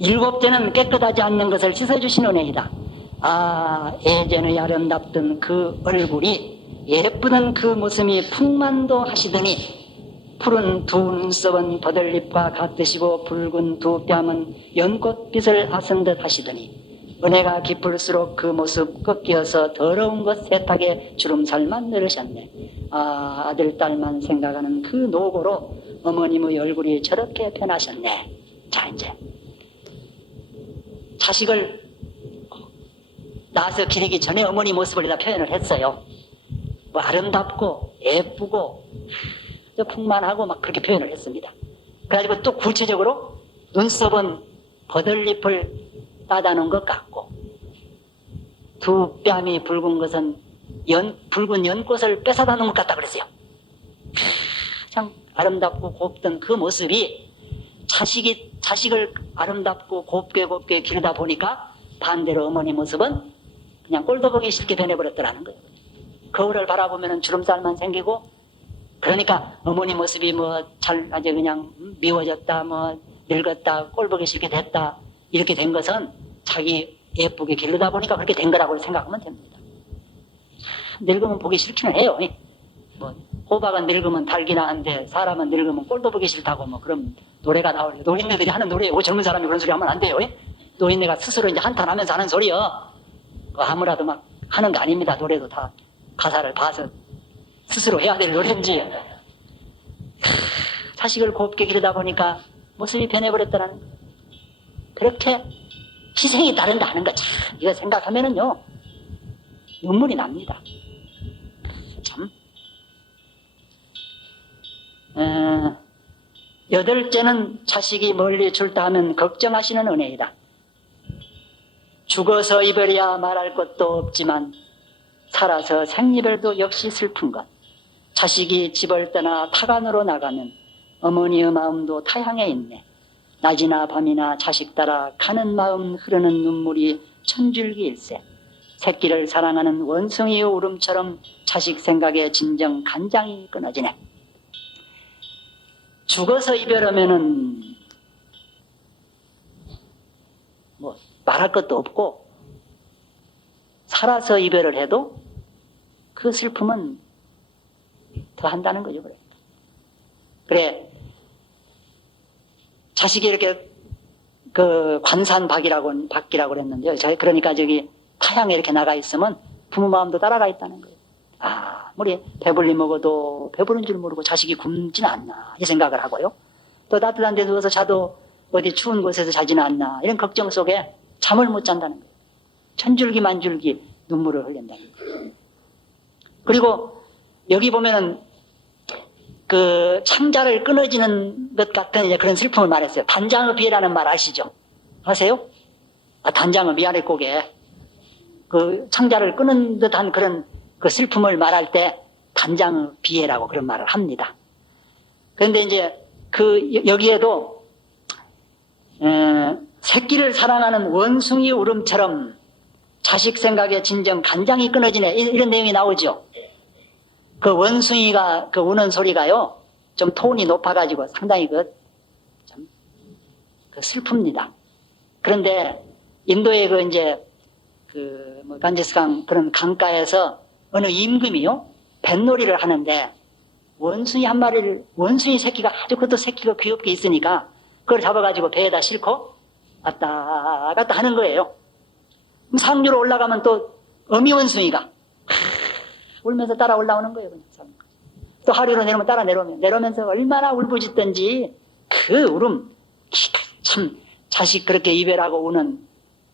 일곱째는 깨끗하지 않는 것을 씻어주신 은혜이다. 아, 예전의 아름답던 그 얼굴이 예쁘던 그 모습이 풍만도 하시더니 푸른 두 눈썹은 버들잎과 같으시고 붉은 두 뺨은 연꽃빛을 아선 듯 하시더니 은혜가 깊을수록 그 모습 꺾여서 더러운 것 세탁에 주름살만 늘으셨네. 아, 아들 딸만 생각하는 그 노고로 어머님의 얼굴이 저렇게 변하셨네. 자, 이제 자식을 낳아서 기르기 전에 어머니 모습을 다 표현을 했어요. 뭐 아름답고 예쁘고 풍만하고 막 그렇게 표현을 했습니다. 그래가지고 또 구체적으로 눈썹은 버들잎을 따다 놓은 것 같고 두 뺨이 붉은 것은 붉은 연꽃을 뺏어다 놓은 것 같다 그랬어요. 참 아름답고 곱던 그 모습이 자식을 아름답고 곱게 기르다 보니까 반대로 어머니 모습은 그냥 꼴도 보기 싫게 변해버렸더라는 거예요. 거울을 바라보면 주름살만 생기고, 그러니까 어머니 모습이 아주 그냥 미워졌다, 늙었다, 꼴 보기 싫게 됐다, 이렇게 된 것은 자기 예쁘게 기르다 보니까 그렇게 된 거라고 생각하면 됩니다. 늙으면 보기 싫기는 해요. 호박은 늙으면 달기나 한데 사람은 늙으면 꼴도 보기 싫다고 그런 노래가 나오죠. 노인네들이 하는 노래예요. 젊은 사람이 그런 소리 하면 안 돼요. 노인네가 스스로 이제 한탄하면서 하는 소리요. 아무라도 막 하는 거 아닙니다. 노래도 다 가사를 봐서 스스로 해야 될 노래인지. 자식을 곱게 기르다 보니까 모습이 변해버렸다는, 그렇게 희생이 따른다는 거 참 이거 생각하면은요 눈물이 납니다. 참. 여덟째는 자식이 멀리 줄다 하면 걱정하시는 은혜이다. 죽어서 이별이야 말할 것도 없지만 살아서 생이별도 역시 슬픈 것. 자식이 집을 떠나 타간으로 나가면 어머니의 마음도 타향해 있네. 낮이나 밤이나 자식 따라 가는 마음 흐르는 눈물이 천줄기일세. 새끼를 사랑하는 원숭이의 울음처럼 자식 생각에 진정 간장이 끊어지네. 죽어서 이별하면은 말할 것도 없고, 살아서 이별을 해도 그 슬픔은 더 한다는 거죠. 그래, 자식이 이렇게 관산박이라고 그랬는데요. 그러니까 타향에 이렇게 나가 있으면 부모 마음도 따라가 있다는 거예요. 아무리 배불리 먹어도 배부른 줄 모르고 자식이 굶지는 않나 이 생각을 하고요. 또 따뜻한 데 누워서 자도 어디 추운 곳에서 자지는 않나 이런 걱정 속에 잠을 못 잔다는 거예요. 천줄기 만줄기 눈물을 흘린다는 거예요. 그리고 여기 보면은 그 창자를 끊어지는 것 같은 그런 슬픔을 말했어요. 단장의 비애라는 말 아시죠? 아세요? 단장의 미아래 곡에 그 창자를 끊은 듯한 그런 그 슬픔을 말할 때 단장의 비애라고 그런 말을 합니다. 그런데 이제 여기에도 새끼를 사랑하는 원숭이 울음처럼 자식 생각에 진정 간장이 끊어지네, 이런 내용이 나오죠. 그 원숭이가 그 우는 소리가요 좀 톤이 높아가지고 상당히 참 슬픕니다. 그런데 인도의 간제스강 그런 강가에서 어느 임금이요 뱃놀이를 하는데 원숭이 새끼가 아주 그것도 새끼가 귀엽게 있으니까 그걸 잡아가지고 배에다 싣고 왔다 갔다 하는 거예요. 상류로 올라가면 또 어미 원숭이가 울면서 따라 올라오는 거예요. 또 하류로 내려오면 따라 내려오면서 얼마나 울부짖던지 그 울음, 참 자식 그렇게 이별하고 우는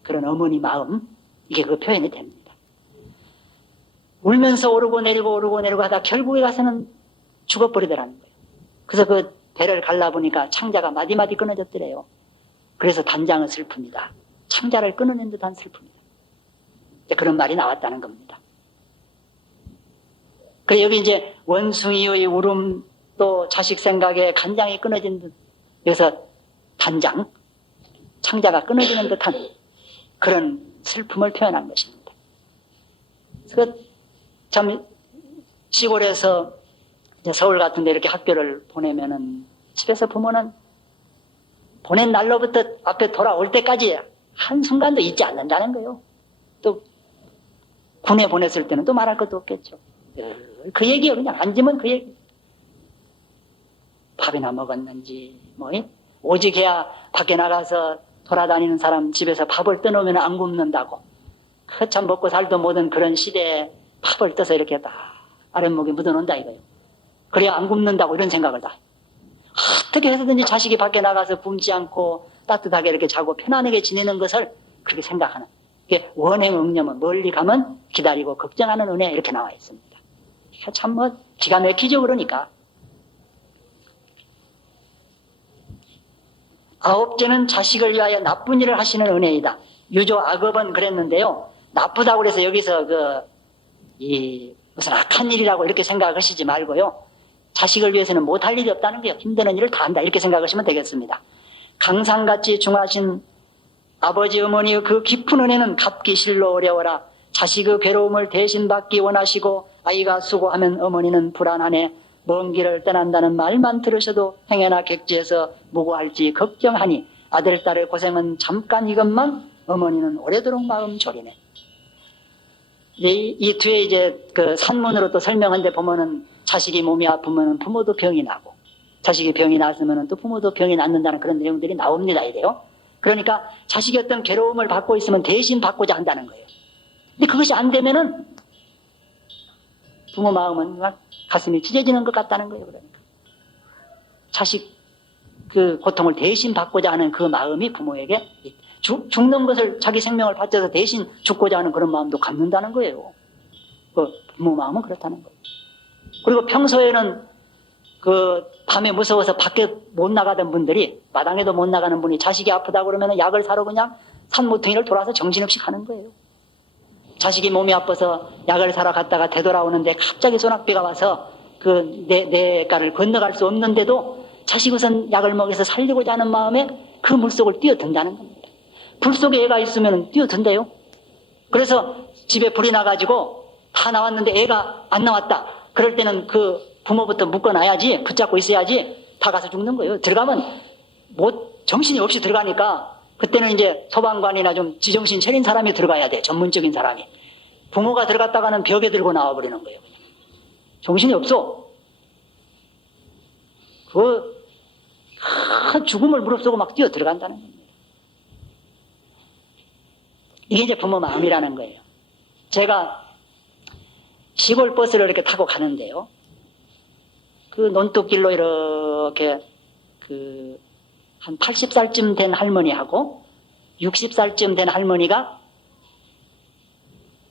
그런 어머니 마음, 이게 그 표현이 됩니다. 울면서 오르고 내리고 하다 결국에 가서는 죽어버리더라는 거예요. 그래서 그 배를 갈라보니까 창자가 마디마디 끊어졌더래요. 그래서 단장의 슬픔이다. 창자를 끊어낸 듯한 슬픔이다. 그런 말이 나왔다는 겁니다. 그 여기 이제 원숭이의 울음, 또 자식 생각에 간장이 끊어진 듯, 여기서 단장, 창자가 끊어지는 듯한 그런 슬픔을 표현한 것입니다. 그래서 참 시골에서 서울 같은 데 이렇게 학교를 보내면은 집에서 부모는 보낸 날로부터 앞에 돌아올 때까지 한순간도 잊지 않는다는 거예요. 또 군에 보냈을 때는 또 말할 것도 없겠죠. 그 얘기예요. 그냥 앉으면 그 얘기. 밥이나 먹었는지 뭐 오직해야 밖에 나가서 돌아다니는 사람 집에서 밥을 떠놓으면 안 굶는다고. 참 먹고 살도 못한 그런 시대에 밥을 떠서 이렇게 딱 아랫목에 묻어놓는다 이거예요. 그래야 안 굶는다고 이런 생각을 다. 어떻게 해서든지 자식이 밖에 나가서 굶지 않고 따뜻하게 이렇게 자고 편안하게 지내는 것을 그렇게 생각하는. 이게 원행응념은 멀리 가면 기다리고 걱정하는 은혜 이렇게 나와 있습니다. 참 뭐 기가 막히죠. 그러니까 아홉째는 자식을 위하여 나쁜 일을 하시는 은혜이다. 유조 악업은 그랬는데요. 나쁘다고 그래서 여기서 무슨 악한 일이라고 이렇게 생각하시지 말고요. 자식을 위해서는 못할 일이 없다는 거예요. 힘드는 일을 다 한다 이렇게 생각하시면 되겠습니다. 강산같이 중하신 아버지 어머니의 그 깊은 은혜는 갚기 실로 어려워라. 자식의 괴로움을 대신 받기 원하시고 아이가 수고하면 어머니는 불안하네. 먼 길을 떠난다는 말만 들으셔도 행여나 객지에서 무고할지 걱정하니 아들 딸의 고생은 잠깐 이것만 어머니는 오래도록 마음 졸이네. 이 뒤에 이제 그 산문으로 또 설명한 데 보면은 자식이 몸이 아프면 부모도 병이 나고 자식이 병이 났으면 또 부모도 병이 낫는다는 그런 내용들이 나옵니다. 이래요. 그러니까 자식이 어떤 괴로움을 받고 있으면 대신 받고자 한다는 거예요. 근데 그것이 안 되면은 부모 마음은 가슴이 찢어지는 것 같다는 거예요. 그러니까 자식 그 고통을 대신 받고자 하는 그 마음이 부모에게 죽는 것을 자기 생명을 바쳐서 대신 죽고자 하는 그런 마음도 갖는다는 거예요. 그 부모 마음은 그렇다는 거예요. 그리고 평소에는 그 밤에 무서워서 밖에 못 나가던 분들이 마당에도 못 나가는 분이 자식이 아프다고 그러면 약을 사러 그냥 산모퉁이를 돌아서 정신없이 가는 거예요. 자식이 몸이 아파서 약을 사러 갔다가 되돌아오는데 갑자기 소낙비가 와서 그 내가를 건너갈 수 없는데도 자식 우선 약을 먹여서 살리고자 하는 마음에 그 물속을 뛰어든다는 겁니다. 불 속에 애가 있으면 뛰어든대요. 그래서 집에 불이 나가지고 다 나왔는데 애가 안 나왔다. 그럴 때는 그 부모부터 묶어놔야지, 붙잡고 있어야지 다 가서 죽는 거예요. 들어가면 정신이 없이 들어가니까 그때는 이제 소방관이나 좀 지정신 차린 사람이 들어가야 돼. 전문적인 사람이. 부모가 들어갔다가는 벽에 들고 나와버리는 거예요. 정신이 없어. 큰 죽음을 무릅쓰고 막 뛰어 들어간다는 겁니다. 이게 이제 부모 마음이라는 거예요. 제가 시골 버스를 이렇게 타고 가는데요. 그 논뚝길로 이렇게 한 80살쯤 된 할머니하고 60살쯤 된 할머니가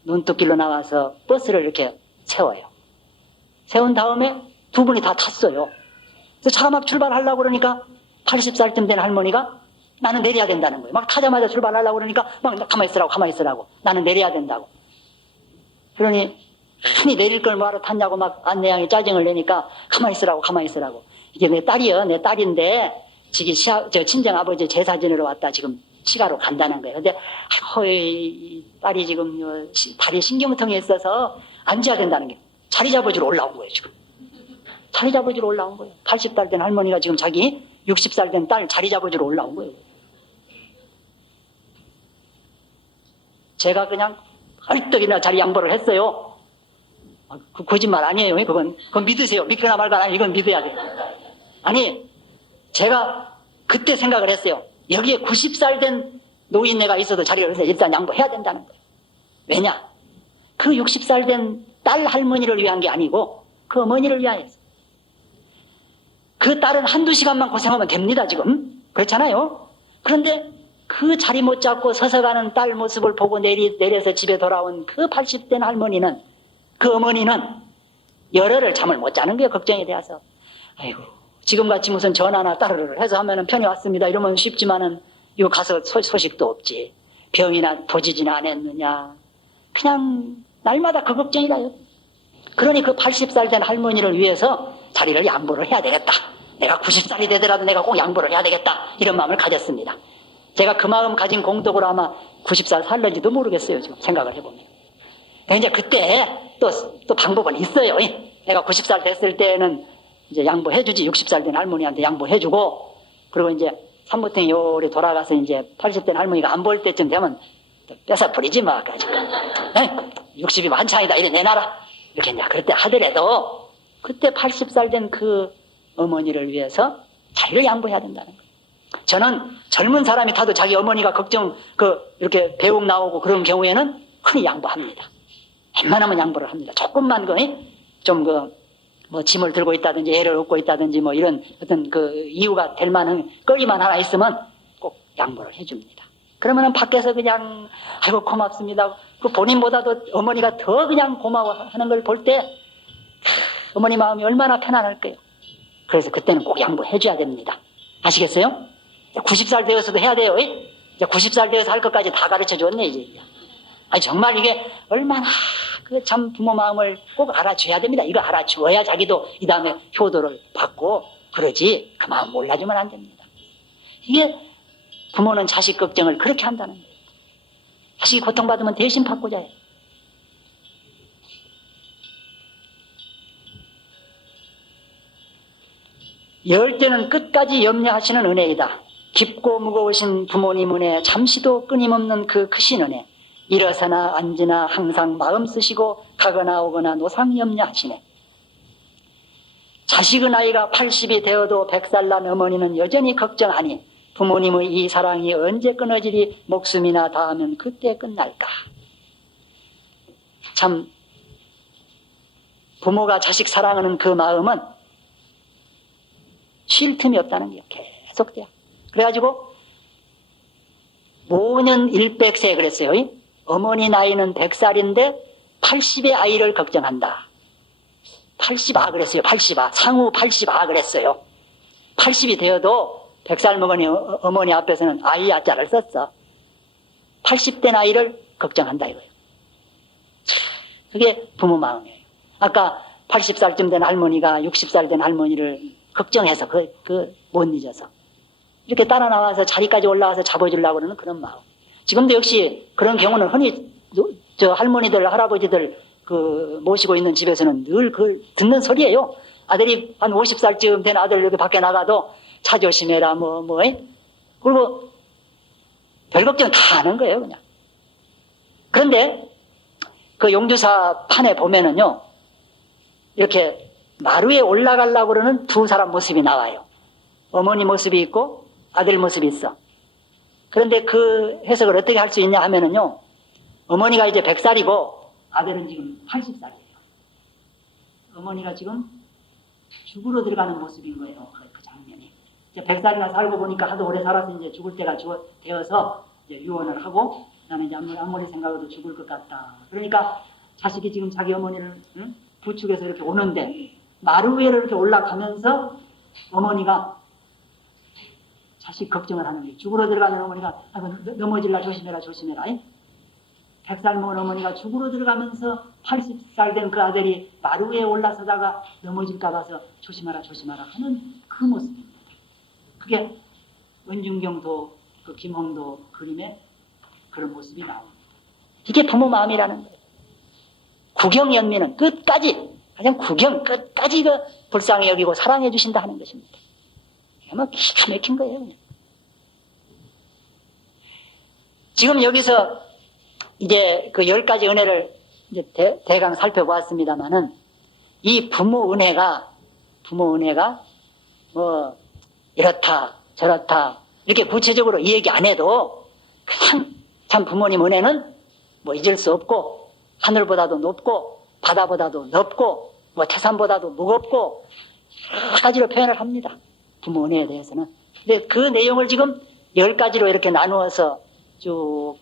논뚝길로 나와서 버스를 이렇게 세워요. 세운 다음에 두 분이 다 탔어요. 그래서 차가 막 출발하려고 그러니까 80살쯤 된 할머니가 나는 내려야 된다는 거예요. 막 타자마자 출발하려고 그러니까 막 가만히 있으라고. 나는 내려야 된다고. 그러니 흔히 내릴 걸 뭐하러 탔냐고 막 안내양이 짜증을 내니까 가만히 있으라고. 이게 내 딸이요. 내 딸인데 지금 저 친정 아버지 제사 지내러 왔다 지금 시가로 간다는 거예요. 근데 이 딸이 지금 다리에 신경통이 있어서 앉아야 된다는 게 자리 잡아주러 올라온 거예요. 지금 자리 잡아주러 올라온 거예요. 80살 된 할머니가 지금 자기 60살 된 딸 자리 잡아주러 올라온 거예요. 제가 그냥 헐떡이나 자리 양보를 했어요. 그 거짓말 아니에요. 그건 믿으세요. 믿거나 말거나 이건 믿어야 돼요. 아니 제가 그때 생각을 했어요. 여기에 90살 된 노인네가 있어도 자리를 일단 양보해야 된다는 거예요. 왜냐? 그 60살 된 딸 할머니를 위한 게 아니고 그 어머니를 위하여. 그 딸은 한두 시간만 고생하면 됩니다. 지금 그렇잖아요. 그런데 그 자리 못 잡고 서서 가는 딸 모습을 보고 내려서 집에 돌아온 그 80대 할머니는, 그 어머니는 열흘을 잠을 못 자는 거예요. 걱정에 대해서. 아이고 지금같이 무슨 전화나 따르르 해서 하면은 편히 왔습니다 이러면 쉽지만은 요 가서 소식도 없지. 병이나 도지지나 안 했느냐. 그냥 날마다 그 걱정이라요. 그러니 그 80살 된 할머니를 위해서 자리를 양보를 해야 되겠다. 내가 90살이 되더라도 내가 꼭 양보를 해야 되겠다. 이런 마음을 가졌습니다. 제가 그 마음 가진 공덕으로 아마 90살 살는지도 모르겠어요. 지금 생각을 해보면. 이제 그때 또 방법은 있어요. 내가 90살 됐을 때는 이제 양보해주지. 60살 된 할머니한테 양보해주고, 그리고 이제 산모탱이 요리 돌아가서 이제 80대 할머니가 안 볼 때쯤 되면 뺏어 버리지 뭐, 가지고. 60이 만창이다, 이래 내놔라. 이렇게 이제 그럴 때 하더라도, 그때 80살 된 그 어머니를 위해서 자기를 양보해야 된다는 거예요. 저는 젊은 사람이 타도 자기 어머니가 이렇게 배웅 나오고 그런 경우에는 흔히 양보합니다. 웬만하면 양보를 합니다. 조금만 짐을 들고 있다든지 애를 업고 있다든지 뭐 이런 어떤 이유가 될 만한 거리만 하나 있으면 꼭 양보를 해줍니다. 그러면은 밖에서 그냥 아이고 고맙습니다. 그 본인보다도 어머니가 더 그냥 고마워하는 걸 볼 때 어머니 마음이 얼마나 편안할까요? 그래서 그때는 꼭 양보해줘야 됩니다. 아시겠어요? 90살 되어서도 해야 돼요. 이제 90살 되어서 할 것까지 다 가르쳐 줬네, 이제. 아니, 정말 이게 얼마나 참 부모 마음을 꼭 알아줘야 됩니다. 이거 알아주어야 자기도 이 다음에 효도를 받고 그러지 그 마음 몰라주면 안 됩니다. 이게 부모는 자식 걱정을 그렇게 한다는 거예요. 자식이 고통받으면 대신 받고자 해요. 열 때는 끝까지 염려하시는 은혜이다. 깊고 무거우신 부모님 은혜, 잠시도 끊임없는 그 크신 은혜, 일어서나 앉으나 항상 마음 쓰시고 가거나 오거나 노상 염려하시네. 자식의 나이가 80이 되어도 100살 난 어머니는 여전히 걱정하니 부모님의 이 사랑이 언제 끊어지리 목숨이나 다하면 그때 끝날까. 참 부모가 자식 사랑하는 그 마음은 쉴 틈이 없다는 게 계속돼요. 그래가지고 5년 100세 그랬어요. 어머니 나이는 100살인데 80의 아이를 걱정한다. 80아 그랬어요. 80아. 상후 80아 그랬어요. 80이 되어도 100살 먹은 어머니 앞에서는 아이 아자를 썼어. 80대 나이를 걱정한다 이거예요. 그게 부모 마음이에요. 아까 80살쯤 된 할머니가 60살 된 할머니를 걱정해서 못 잊어서 이렇게 따라 나와서 자리까지 올라와서 잡아주려고 그러는 그런 마음. 지금도 역시 그런 경우는 흔히 할머니들 할아버지들 모시고 있는 집에서는 늘 듣는 소리예요. 아들이 한 50살쯤 된 아들 이렇게 밖에 나가도 차 조심해라 그리고 별 걱정 다 하는 거예요 그냥. 그런데 그 용두사 판에 보면은요 이렇게 마루에 올라가려고 그러는 두 사람 모습이 나와요. 어머니 모습이 있고 아들 모습이 있어. 그런데 그 해석을 어떻게 할 수 있냐 하면은요, 어머니가 이제 100살이고 아들은 지금 80살이에요. 어머니가 지금 죽으러 들어가는 모습인 거예요. 그 장면이. 이제 100살이나 살고 보니까 하도 오래 살아서 이제 죽을 때가 되어서 이제 유언을 하고 나는 이제 아무리 생각해도 죽을 것 같다. 그러니까 자식이 지금 자기 어머니를 부축해서 이렇게 오는데 마루 위를 이렇게 올라가면서 어머니가 자식 걱정을 하는 거예요. 죽으러 들어가는 어머니가 넘어질라 조심해라. 100살 먹은 어머니가 죽으러 들어가면서 80살 된 그 아들이 마루 위에 올라서다가 넘어질까 봐서 조심하라 하는 그 모습입니다. 그게 은중경도 김홍도 그림에 그런 모습이 나옵니다. 이게 부모 마음이라는 거예요. 구경연민은 끝까지 불쌍히 여기고 사랑해 주신다 하는 것입니다. 뭐 기가 막힌 거예요. 지금 여기서 이제 그 10가지 은혜를 이제 대강 살펴보았습니다만은 이 부모 은혜가 뭐 이렇다 저렇다 이렇게 구체적으로 이 얘기 안 해도 그냥 참 부모님 은혜는 뭐 잊을 수 없고 하늘보다도 높고 바다보다도 넓고 뭐 태산보다도 무겁고 여러 가지로 표현을 합니다. 부모 은혜에 대해서는. 근데 그 내용을 지금 10가지로 이렇게 나누어서 쭉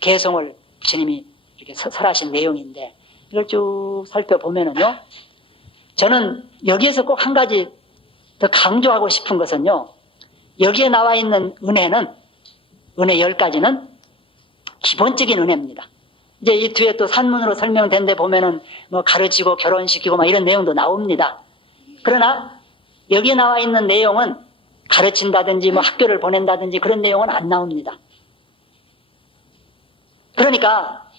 개성을 주님이 이렇게 설하신 내용인데 이걸 쭉 살펴보면은요. 저는 여기에서 꼭 한 가지 더 강조하고 싶은 것은요. 여기에 나와 있는 은혜 10가지는 기본적인 은혜입니다. 이제 이 뒤에 또 산문으로 설명된 데 보면은 뭐 가르치고 결혼시키고 막 이런 내용도 나옵니다. 그러나 여기에 나와 있는 내용은 가르친다든지 뭐 학교를 보낸다든지 그런 내용은 안 나옵니다. 그러니까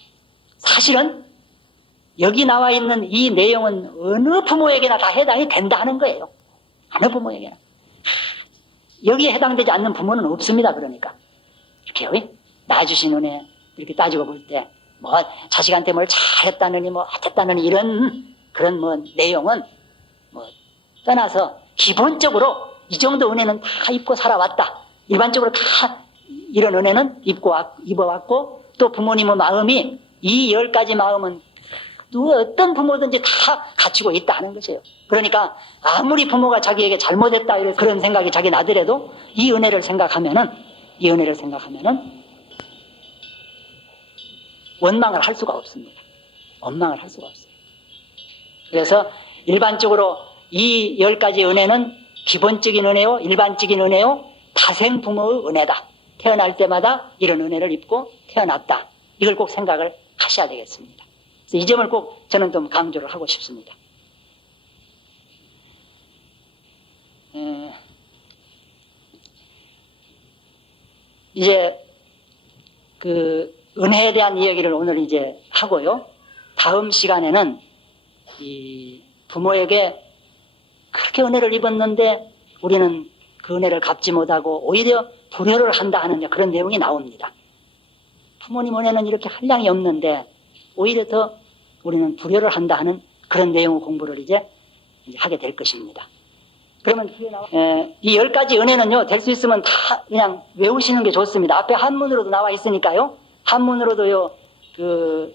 사실은 여기 나와 있는 이 내용은 어느 부모에게나 다 해당이 된다 하는 거예요. 어느 부모에게나. 여기에 해당되지 않는 부모는 없습니다. 그러니까 이렇게 낳아주신 은혜 이렇게 따지고 볼 때 뭐 자식한테 뭘 잘했다느니 뭐 어쨌다느니 이런 그런 뭐 내용은 뭐 떠나서 기본적으로 이 정도 은혜는 다 입고 살아왔다. 일반적으로 다 이런 은혜는 입어왔고 또 부모님의 마음이 이 10가지 마음은 어떤 부모든지 다 갖추고 있다 하는 것이에요. 그러니까 아무리 부모가 자기에게 잘못했다 이런 그런 생각이 자기 나더라도 이 은혜를 생각하면은 원망을 할 수가 없습니다. 원망을 할 수가 없어요. 그래서 일반적으로 이 10가지 은혜는 기본적인 은혜요, 일반적인 은혜요, 타생 부모의 은혜다. 태어날 때마다 이런 은혜를 입고 태어났다. 이걸 꼭 생각을 하셔야 되겠습니다. 그래서 이 점을 꼭 저는 좀 강조를 하고 싶습니다. 이제 그 은혜에 대한 이야기를 오늘 이제 하고요. 다음 시간에는 이 부모에게 그렇게 은혜를 입었는데 우리는 그 은혜를 갚지 못하고 오히려 불효를 한다 하는 그런 내용이 나옵니다. 부모님 은혜는 이렇게 한량이 없는데 오히려 더 우리는 불효를 한다 하는 그런 내용의 공부를 이제 하게 될 것입니다. 그러면 이 10가지 은혜는요, 될 수 있으면 다 그냥 외우시는 게 좋습니다. 앞에 한문으로도 나와 있으니까요. 한문으로도요, 그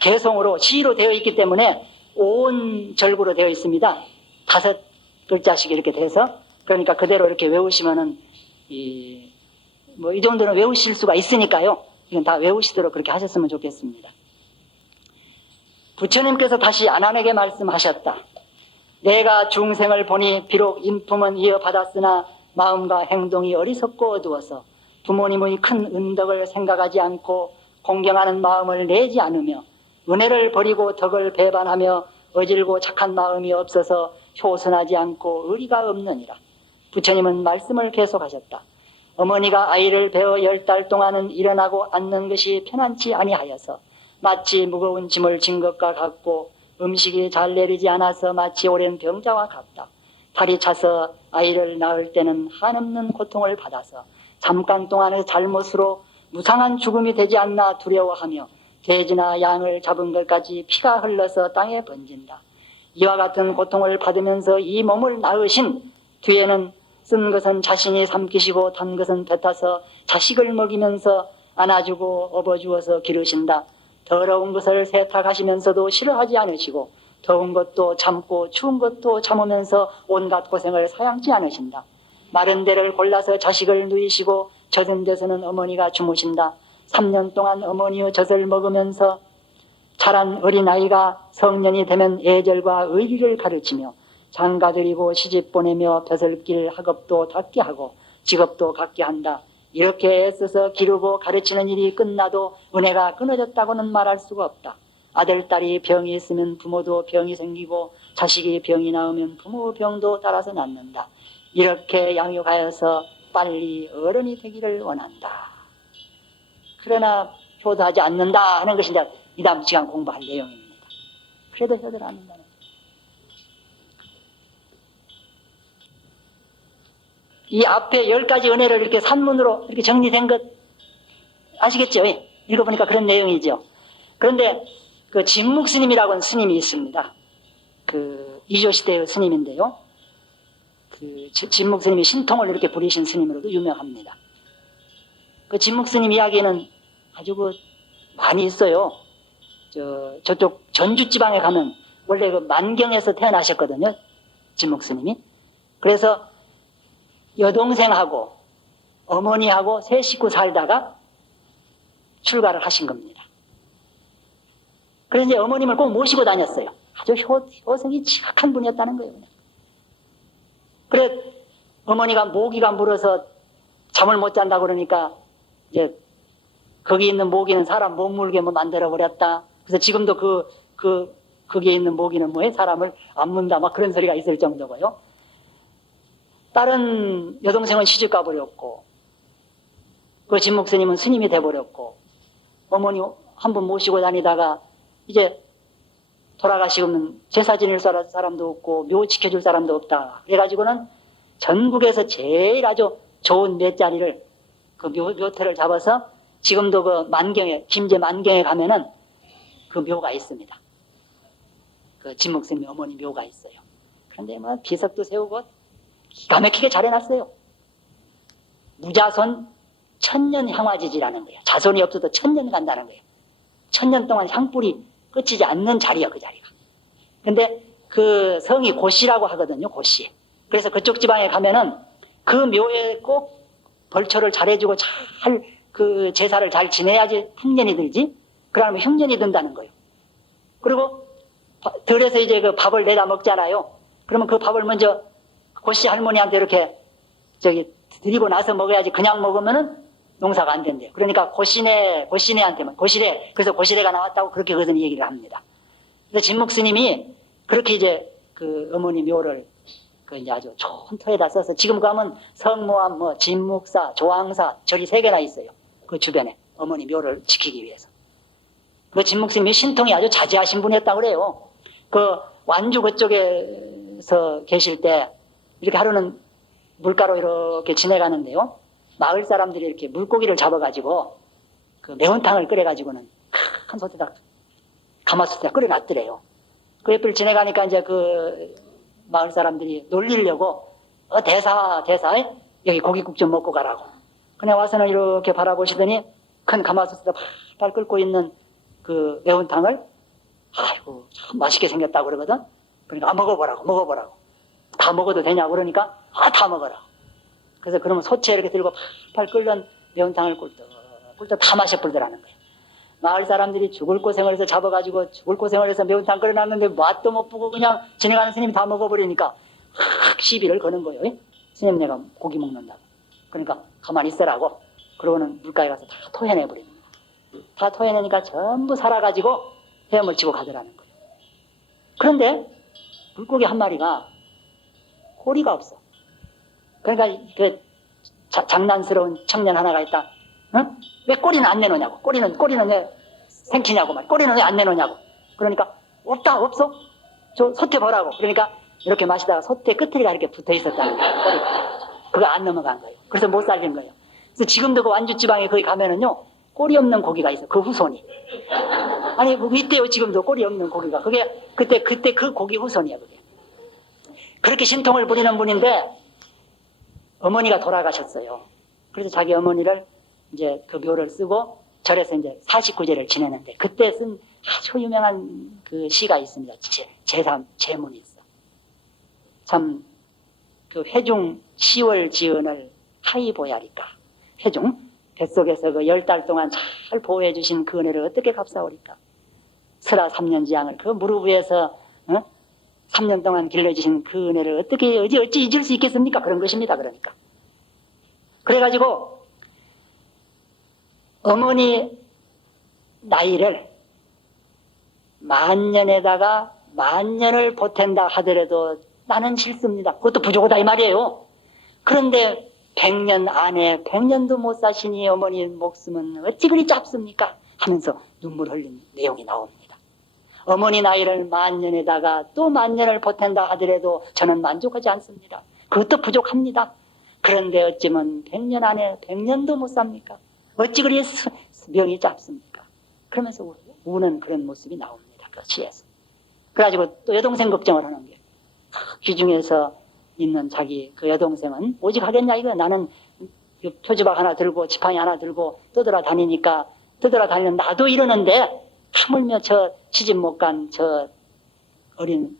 개성으로 시로 되어 있기 때문에 온 절구로 되어 있습니다. 5글자씩 이렇게 돼서 그러니까 그대로 이렇게 외우시면은 이 정도는 외우실 수가 있으니까요. 이건 다 외우시도록 그렇게 하셨으면 좋겠습니다. 부처님께서 다시 아난에게 말씀하셨다. 내가 중생을 보니 비록 인품은 이어받았으나 마음과 행동이 어리석고 어두워서 부모님의 큰 은덕을 생각하지 않고 공경하는 마음을 내지 않으며 은혜를 버리고 덕을 배반하며 어질고 착한 마음이 없어서 효선하지 않고 의리가 없느니라. 부처님은 말씀을 계속하셨다. 어머니가 아이를 베어 10달 동안은 일어나고 앉는 것이 편안치 아니하여서 마치 무거운 짐을 진 것과 같고 음식이 잘 내리지 않아서 마치 오랜 병자와 같다. 다리 차서 아이를 낳을 때는 한없는 고통을 받아서 잠깐 동안의 잘못으로 무상한 죽음이 되지 않나 두려워하며 돼지나 양을 잡은 것까지 피가 흘러서 땅에 번진다. 이와 같은 고통을 받으면서 이 몸을 낳으신 뒤에는 쓴 것은 자신이 삼키시고 단 것은 뱉어서 자식을 먹이면서 안아주고 업어주어서 기르신다. 더러운 것을 세탁하시면서도 싫어하지 않으시고 더운 것도 참고 추운 것도 참으면서 온갖 고생을 사양치 않으신다. 마른 데를 골라서 자식을 누이시고 젖은 데서는 어머니가 주무신다. 3년 동안 어머니의 젖을 먹으면서 자란 어린아이가 성년이 되면 예절과 의리를 가르치며 장가들이고 시집 보내며 벼슬길 학업도 닦게 하고 직업도 갖게 한다. 이렇게 애써서 기르고 가르치는 일이 끝나도 은혜가 끊어졌다고는 말할 수가 없다. 아들, 딸이 병이 있으면 부모도 병이 생기고 자식이 병이 나오면 부모 병도 따라서 낫는다. 이렇게 양육하여서 빨리 어른이 되기를 원한다. 그러나 효도하지 않는다 하는 것이 이제 이 다음 시간 공부할 내용입니다. 그래도 효도를 안 한다는 거예요. 이 앞에 10가지 은혜를 이렇게 산문으로 이렇게 정리된 것 아시겠죠? 읽어보니까 그런 내용이죠. 그런데 그 진묵스님이라고 하는 스님이 있습니다. 그 이조시대의 스님인데요. 그 진묵스님이 신통을 이렇게 부리신 스님으로도 유명합니다. 그 진묵스님 이야기는 아주 많이 있어요. 저쪽 전주 지방에 가면 원래 그 만경에서 태어나셨거든요. 진묵스님이. 그래서 여동생하고 어머니하고 세 식구 살다가 출가를 하신 겁니다. 그래서 이제 어머님을 꼭 모시고 다녔어요. 아주 효성이 지각한 분이었다는 거예요. 그래 어머니가 모기가 물어서 잠을 못 잔다고 그러니까 이제 거기 있는 모기는 사람 못 물게 만들어 버렸다. 그래서 지금도 거기에 있는 모기는 사람을 안 문다 막 그런 소리가 있을 정도고요. 다른 여동생은 시집 가버렸고 그 진목스님은 스님이 돼버렸고 어머니 한 번 모시고 다니다가 이제 돌아가시고는 제사 지낼 사람도 없고 묘 지켜줄 사람도 없다. 그래가지고는 전국에서 제일 아주 좋은 몇 자리를 그 묘태를 잡아서 지금도 그 만경에, 김제 만경에 가면은 그 묘가 있습니다. 그 진묵스님 어머니 묘가 있어요. 그런데 뭐 비석도 세우고 기가 막히게 잘 해놨어요. 무자손 천년 향화지지라는 거예요. 자손이 없어도 천년 간다는 거예요. 천년 동안 향불이 끝이지 않는 자리야, 그 자리가. 근데 그 성이 고시라고 하거든요, 고시. 그래서 그쪽 지방에 가면은 그 묘에 꼭 벌초를 잘해주고 잘 그 제사를 잘 지내야지 풍년이 들지. 그러면 흉년이 든다는 거예요. 그리고 들에서 이제 그 밥을 내다 먹잖아요. 그러면 그 밥을 먼저 고시 할머니한테 이렇게 저기 드리고 나서 먹어야지. 그냥 먹으면은 농사가 안 된대요. 그러니까 고시네한테만 고시래. 그래서 고시래가 나왔다고 그렇게 거기서는 얘기를 합니다. 그래서 진묵 스님이 그렇게 이제 그 어머니 묘를 그 이제 아주 좋은 터에다 써서 지금 가면 성모암, 뭐 진묵사, 조항사 절이 3개나 있어요. 그 주변에 어머니 묘를 지키기 위해서. 그 진묵 스님이 신통이 아주 자제하신 분이었다고 그래요. 그 완주 그쪽에서 계실 때 이렇게 하루는 물가로 이렇게 지내가는데요. 마을 사람들이 이렇게 물고기를 잡아가지고 그 매운탕을 끓여가지고는 큰 솥에다 가마솥에다 끓여놨더래요. 그 옆을 지내가니까 이제 그 마을 사람들이 놀리려고 대사 여기 고깃국 좀 먹고 가라고. 그냥 와서는 이렇게 바라보시더니 큰 가마솥에다 팔팔 끓고 있는 그 매운탕을 아이고 참 맛있게 생겼다고 그러거든. 그러니까 먹어보라고. 다 먹어도 되냐고 그러니까 다 먹어라. 그래서 그러면 소채 이렇게 들고 팔팔 끓는 매운탕을 꿀떡 다 마셔버리더라는 거예요. 마을 사람들이 죽을 고생을 해서 잡아가지고 죽을 고생을 해서 매운탕 끓여놨는데 맛도 못 보고 그냥 지나가는 스님이 다 먹어버리니까 확 시비를 거는 거예요. 스님 내가 고기 먹는다고. 그러니까 가만히 있으라고. 그러고는 물가에 가서 다 토해내버립니다. 다 토해내니까 전부 살아가지고 헤엄을 치고 가더라는 거예요. 그런데 물고기 한 마리가 꼬리가 없어. 그러니까 그 장난스러운 청년 하나가 있다. 응? 왜 꼬리는 안 내놓냐고. 꼬리는 왜 생기냐고 말. 꼬리는 왜 안 내놓냐고. 그러니까 없어. 저 솥에 보라고. 그러니까 이렇게 마시다가 솥에 끝에가 이렇게 붙어 있었다는 거예요. 꼬리가. 그거 안 넘어간 거예요. 그래서 못 살린 거예요. 그래서 지금도 그 완주 지방에 거기 가면은요 꼬리 없는 고기가 있어. 그 후손이. 아니 있대요. 지금도 꼬리 없는 고기가. 그게 그때 그 고기 후손이야 그게. 그렇게 신통을 부리는 분인데 어머니가 돌아가셨어요. 그래서 자기 어머니를 이제 그 묘를 쓰고 절에서 이제 49제를 지내는데 그때 쓴 아주 유명한 그 시가 있습니다. 제문이 있어. 참 그 회중 10월 지은을 하이 보야리까. 회중 뱃속에서 그 10달 동안 잘 보호해 주신 그 은혜를 어떻게 갚사오리까. 설화 3년 지향을 그 무릎 위에서 3년 동안 길러주신 그 은혜를 어찌 잊을 수 있겠습니까? 그런 것입니다. 그러니까. 그래가지고 어머니 나이를 만년에다가 만년을 보탠다 하더라도 나는 싫습니다. 그것도 부족하다 이 말이에요. 그런데 100년 안에 100년도 못 사시니 어머니 목숨은 어찌 그리 짧습니까? 하면서 눈물 흘린 내용이 나옵니다. 어머니 나이를 만년에다가 또 만년을 보탠다 하더라도 저는 만족하지 않습니다. 그것도 부족합니다. 그런데 어쩌면 100년 안에 100년도 못 삽니까? 어찌 그리 명이 짧습니까? 그러면서 우는 그런 모습이 나옵니다. 그 시에서. 그래가지고 또 여동생 걱정을 하는 거예요. 귀중에서 있는 자기 그 여동생은 오직 하겠냐 이거. 나는 표주박 하나 들고 지팡이 하나 들고 떠돌아다니는 나도 이러는데 하물며 저 시집 못 간 저 어린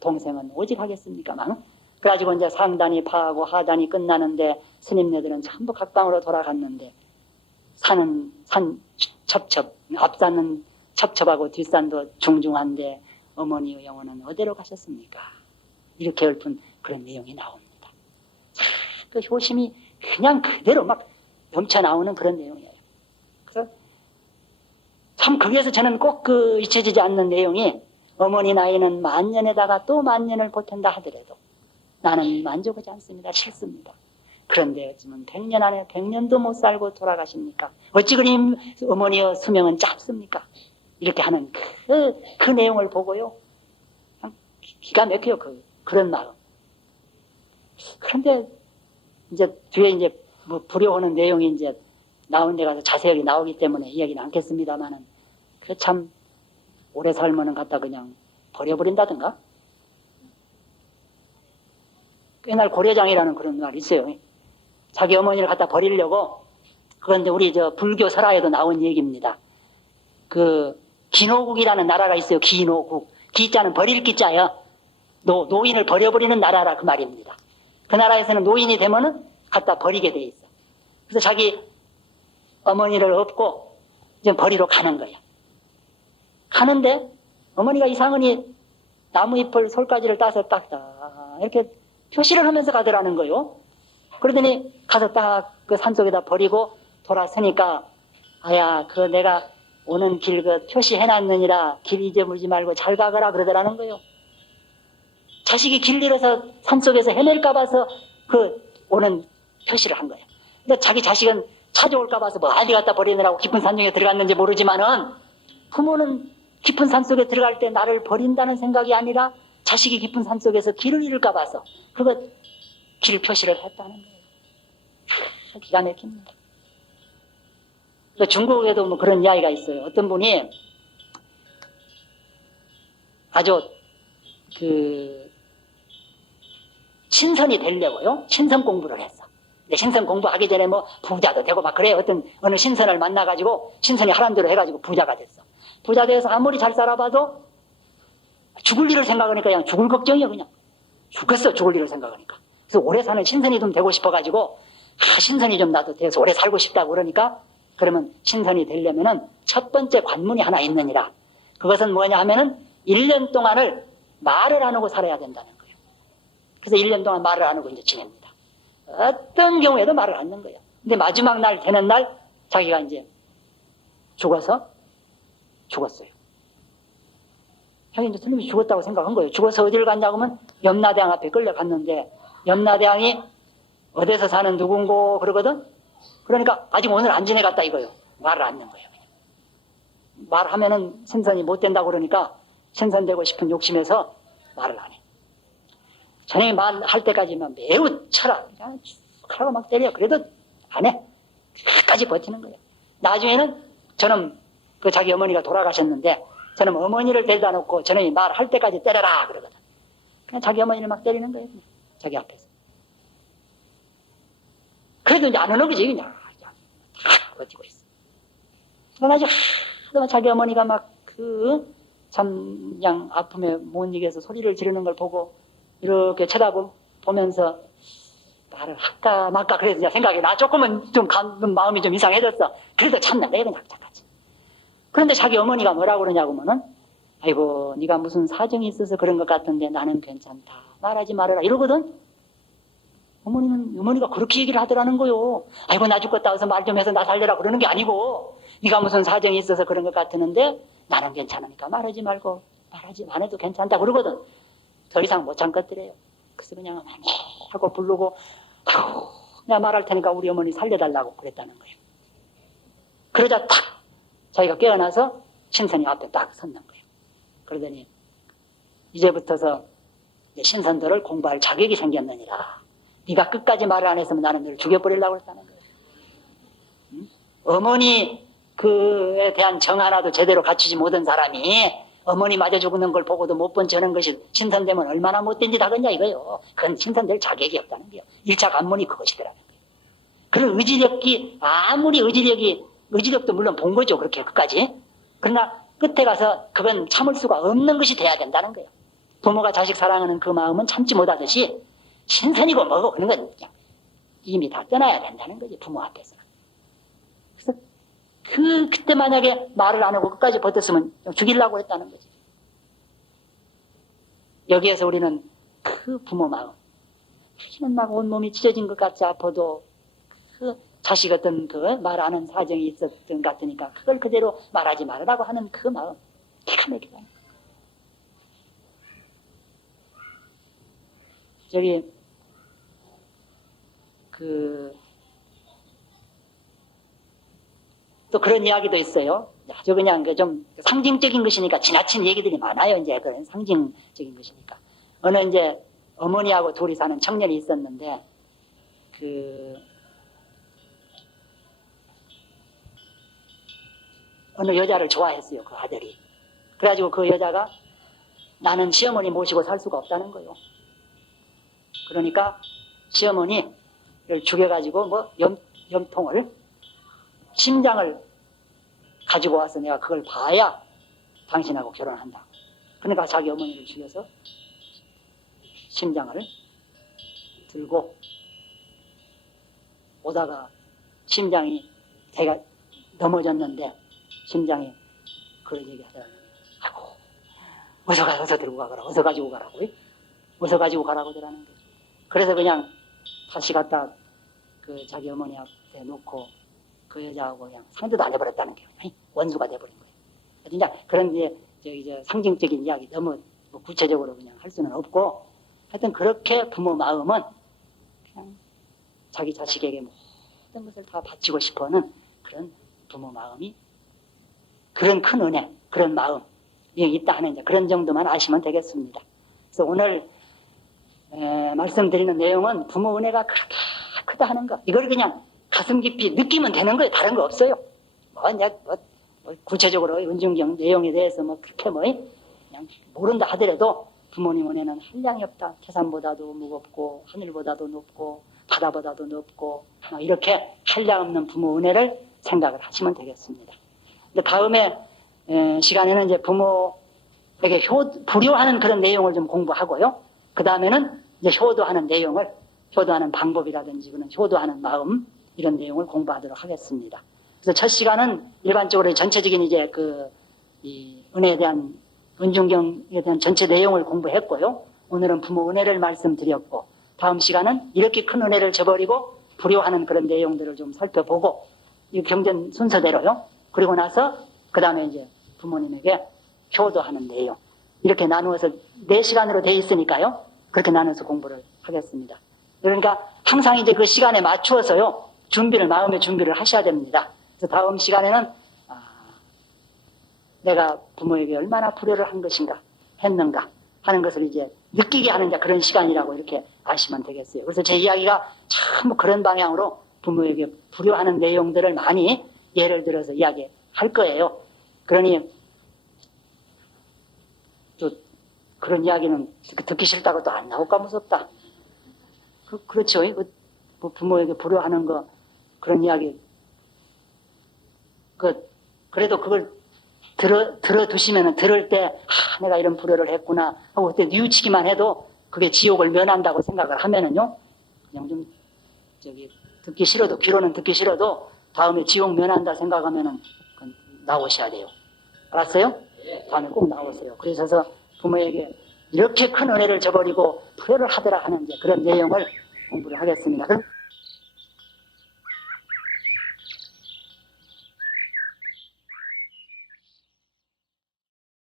동생은 오직 하겠습니까? 그래가지고 이제 상단이 파하고 하단이 끝나는데 스님네들은 전부 각방으로 돌아갔는데 산은 산 첩첩, 앞산은 첩첩하고 뒷산도 중중한데 어머니의 영혼은 어디로 가셨습니까? 이렇게 읊은 그런 내용이 나옵니다. 그 효심이 그냥 그대로 막 넘쳐나오는 그런 내용이에요. 그래서 참 거기에서 저는 꼭 그 잊혀지지 않는 내용이 어머니 나이는 만년에다가 또 만년을 보탠다 하더라도 나는 만족하지 않습니다. 싫습니다. 그런데 지금 100년 안에 100년도 못 살고 돌아가십니까? 어찌 그리 어머니의 수명은 짧습니까? 이렇게 하는 그 내용을 보고요. 기가 막혀요. 그런 마음. 그런데 이제 뒤에 이제 뭐 불효하는 내용이 이제 나온 데 가서 자세하게 나오기 때문에 이야기는 않겠습니다만은 그 참 오래 살면은 갖다 그냥 버려버린다든가. 옛날 고려장이라는 그런 말이 있어요. 자기 어머니를 갖다 버리려고. 그런데 우리 저 불교 설화에도 나온 얘기입니다. 그 기노국이라는 나라가 있어요. 기노국. 기자는 버릴 기자야. 노인을 버려버리는 나라라 그 말입니다. 그 나라에서는 노인이 되면은 갖다 버리게 돼 있어. 그래서 자기 어머니를 업고 이제 버리러 가는 거야. 가는데 어머니가 이상하니 나무잎을 솔가지를 따서 딱딱 이렇게 표시를 하면서 가더라는 거요. 그러더니 가서 딱 그 산속에다 버리고 돌아서니까 아야 그 내가 오는 길 그 표시해놨느니라 길 잊어버리지 말고 잘 가거라 그러더라는 거요. 자식이 길 잃어서 산속에서 헤맬까 봐서 그 오는 표시를 한 거예요. 근데 자기 자식은 찾아올까 봐서 뭐 어디 갖다 버리느라고 깊은 산중에 들어갔는지 모르지만은 부모는 깊은 산속에 들어갈 때 나를 버린다는 생각이 아니라 자식이 깊은 산속에서 길을 잃을까 봐서 그거 길 표시를 했다는 거예요. 기가 막힙니다. 중국에도 뭐 그런 이야기가 있어요. 어떤 분이 아주 그 신선이 되려고요. 신선 공부를 했어. 근데 신선 공부하기 전에 뭐 부자도 되고 막 그래. 어느 신선을 만나가지고 신선이 하란 대로 해가지고 부자가 됐어. 부자 돼서 아무리 잘 살아봐도 죽을 일을 생각하니까 그냥 죽을 걱정이야. 그냥 죽겠어. 죽을 일을 생각하니까. 그래서 오래 사는 신선이 좀 되고 싶어가지고 신선이 좀 나도 돼서 오래 살고 싶다고 그러니까 그러면 신선이 되려면은 첫 번째 관문이 하나 있느니라. 그것은 뭐냐 하면은 1년 동안을 말을 안 하고 살아야 된다는 거예요. 그래서 1년 동안 말을 안 하고 이제 지냅니다. 어떤 경우에도 말을 안 하는 거예요. 근데 마지막 날 되는 날 자기가 이제 죽었어요. 자기 이제 틀림없이 죽었다고 생각한 거예요. 죽어서 어디를 갔냐고 하면 염라대왕 앞에 끌려갔는데 염라대왕이 어디서 사는 누군고 그러거든. 그러니까 아직 오늘 안 지내갔다 이거요. 말을 안 하는 거예요. 말하면은 신선이 못 된다고 그러니까 신선되고 싶은 욕심에서 말을 안 해. 저녁에 말할 때까지만 매우 쳐라. 하고 막 때려. 그래도 안 해. 끝까지 버티는 거예요. 나중에는 저는 그 자기 어머니가 돌아가셨는데 저는 어머니를 데려다 놓고 저놈이 말할 때까지 때려라 그러거든. 그냥 자기 어머니를 막 때리는 거예요. 그냥. 자기 앞에서. 그래도 이제 안 하는 거지. 그냥 다 버티고 있어. 그러나 자기 어머니가 막 참 그냥 아픔에 못 이겨서 소리를 지르는 걸 보고 이렇게 쳐다보면서 말을 할까 말까 그래서 생각이 나. 조금은 좀 마음이 좀 이상해졌어. 그래도 참는다. 그냥 착하지. 그런데 자기 어머니가 뭐라고 그러냐고 하면은 아이고 네가 무슨 사정이 있어서 그런 것 같은데 나는 괜찮다. 말하지 말아라 이러거든. 어머니가 그렇게 얘기를 하더라는 거요. 아이고 나 죽겠다 해서 말 좀 해서 나 살려라 그러는 게 아니고 네가 무슨 사정이 있어서 그런 것 같았는데 나는 괜찮으니까 말하지 말고 말하지 안 해도 괜찮다 그러거든. 더 이상 못 참겠더래요. 그래서 그냥 하고 부르고 내가 말할 테니까 우리 어머니 살려달라고 그랬다는 거예요. 그러자 탁 자기가 깨어나서 신선이 앞에 딱 섰는 거예요. 그러더니 이제부터서 신선들을 공부할 자격이 생겼느니라. 네가 끝까지 말을 안 했으면 나는 너를 죽여버리려고 했다는 거예요. 응? 어머니 그에 대한 정 하나도 제대로 갖추지 못한 사람이 어머니 맞아 죽는 걸 보고도 못 본 저런 것이 신선되면 얼마나 못된 짓 하겠냐 이거요. 그건 신선될 자격이 없다는 거예요. 1차 관문이 그것이더라는 거예요. 그런 의지력이 아무리 의지력도 물론 본 거죠. 그렇게 끝까지. 그러나 끝에 가서 그건 참을 수가 없는 것이 돼야 된다는 거예요. 부모가 자식 사랑하는 그 마음은 참지 못하듯이 신선이고 뭐고 그런 건 그냥 이미 다 떠나야 된다는 거지. 부모 앞에서. 그래서 그때 만약에 말을 안 하고 끝까지 버텼으면 죽이려고 했다는 거지. 여기에서 우리는 그 부모 마음, 자기는 막 온몸이 찢어진 것 같이 아파도 그 자식 어떤 그 말 안 하는 사정이 있었던 것 같으니까 그걸 그대로 말하지 말으라고 하는 그 마음, 기가 막히다. 저기 또 그런 이야기도 있어요. 아주 그냥 좀 상징적인 것이니까 지나친 얘기들이 많아요. 이제 그런 상징적인 것이니까. 어느 이제 어머니하고 둘이 사는 청년이 있었는데 그 어느 여자를 좋아했어요. 그 아들이. 그래가지고 그 여자가 나는 시어머니 모시고 살 수가 없다는 거예요. 그러니까 시어머니를 죽여가지고 뭐 염통을 심장을 가지고 와서 내가 그걸 봐야 당신하고 결혼한다. 그러니까 자기 어머니를 죽여서 심장을 들고 오다가 심장이 제가 넘어졌는데 심장이 그런 얘기 하더라고요. 아이고 어서 들고 가거라. 어서 가지고 가라고. 어서 가지고 가라고 그러는 거죠. 그래서 그냥 다시 갖다 그 자기 어머니 앞에 놓고 그 여자하고 그냥 상대도 안 해버렸다는 거예요. 원수가 돼버린 거예요. 진짜 그런 이제 상징적인 이야기 너무 뭐 구체적으로 그냥 할 수는 없고 하여튼 그렇게 부모 마음은 그냥 자기 자식에게 모든 것을 다 바치고 싶어하는 그런 부모 마음이 그런 큰 은혜, 그런 마음이 있다 하는 이제 그런 정도만 아시면 되겠습니다. 그래서 오늘 말씀드리는 내용은 부모 은혜가 그렇게 크다 하는 거. 이걸 그냥 가슴 깊이 느끼면 되는 거예요. 다른 거 없어요. 뭐 구체적으로 은중경 내용에 대해서 그렇게 그냥 모른다 하더라도 부모님 은혜는 한량이 없다. 태산보다도 무겁고 하늘보다도 높고 바다보다도 높고 이렇게 한량 없는 부모 은혜를 생각을 하시면 되겠습니다. 다음에 시간에는 이제 부모에게 불효하는 그런 내용을 좀 공부하고요. 그 다음에는 이제 효도하는 내용을, 효도하는 방법이라든지 그런 효도하는 마음 이런 내용을 공부하도록 하겠습니다. 그래서 첫 시간은 일반적으로 전체적인 이제 이 은혜에 대한 은중경에 대한 전체 내용을 공부했고요. 오늘은 부모 은혜를 말씀드렸고 다음 시간은 이렇게 큰 은혜를 저버리고 불효하는 그런 내용들을 좀 살펴보고 이 경전 순서대로요. 그리고 나서 그 다음에 이제 부모님에게 효도하는 내용 이렇게 나누어서 4시간으로 돼 있으니까요. 그렇게 나눠서 공부를 하겠습니다. 그러니까 항상 이제 그 시간에 맞추어서요. 마음의 준비를 하셔야 됩니다. 그래서 다음 시간에는 내가 부모에게 얼마나 불효를 한 것인가 했는가 하는 것을 이제 느끼게 하는 그런 시간이라고 이렇게 아시면 되겠어요. 그래서 제 이야기가 참 그런 방향으로 부모에게 불효하는 내용들을 많이 예를 들어서 이야기할 거예요. 그러니 또 그런 이야기는 듣기 싫다고 또 안 나올까 무섭다. 그렇죠. 부모에게 불효하는 거 그런 이야기 그래도 그걸 들어두시면 들을 때 내가 이런 불효를 했구나 하고 그때 뉘우치기만 해도 그게 지옥을 면한다고 생각을 하면은요 그냥 좀 듣기 싫어도 귀로는 듣기 싫어도 다음에 지옥 면한다 생각하면은 나오셔야 돼요. 알았어요? 다음에 꼭 나오세요. 그래서 부모에게 이렇게 큰 은혜를 저버리고 불효를 하더라 하는 그런 내용을 공부를 하겠습니다.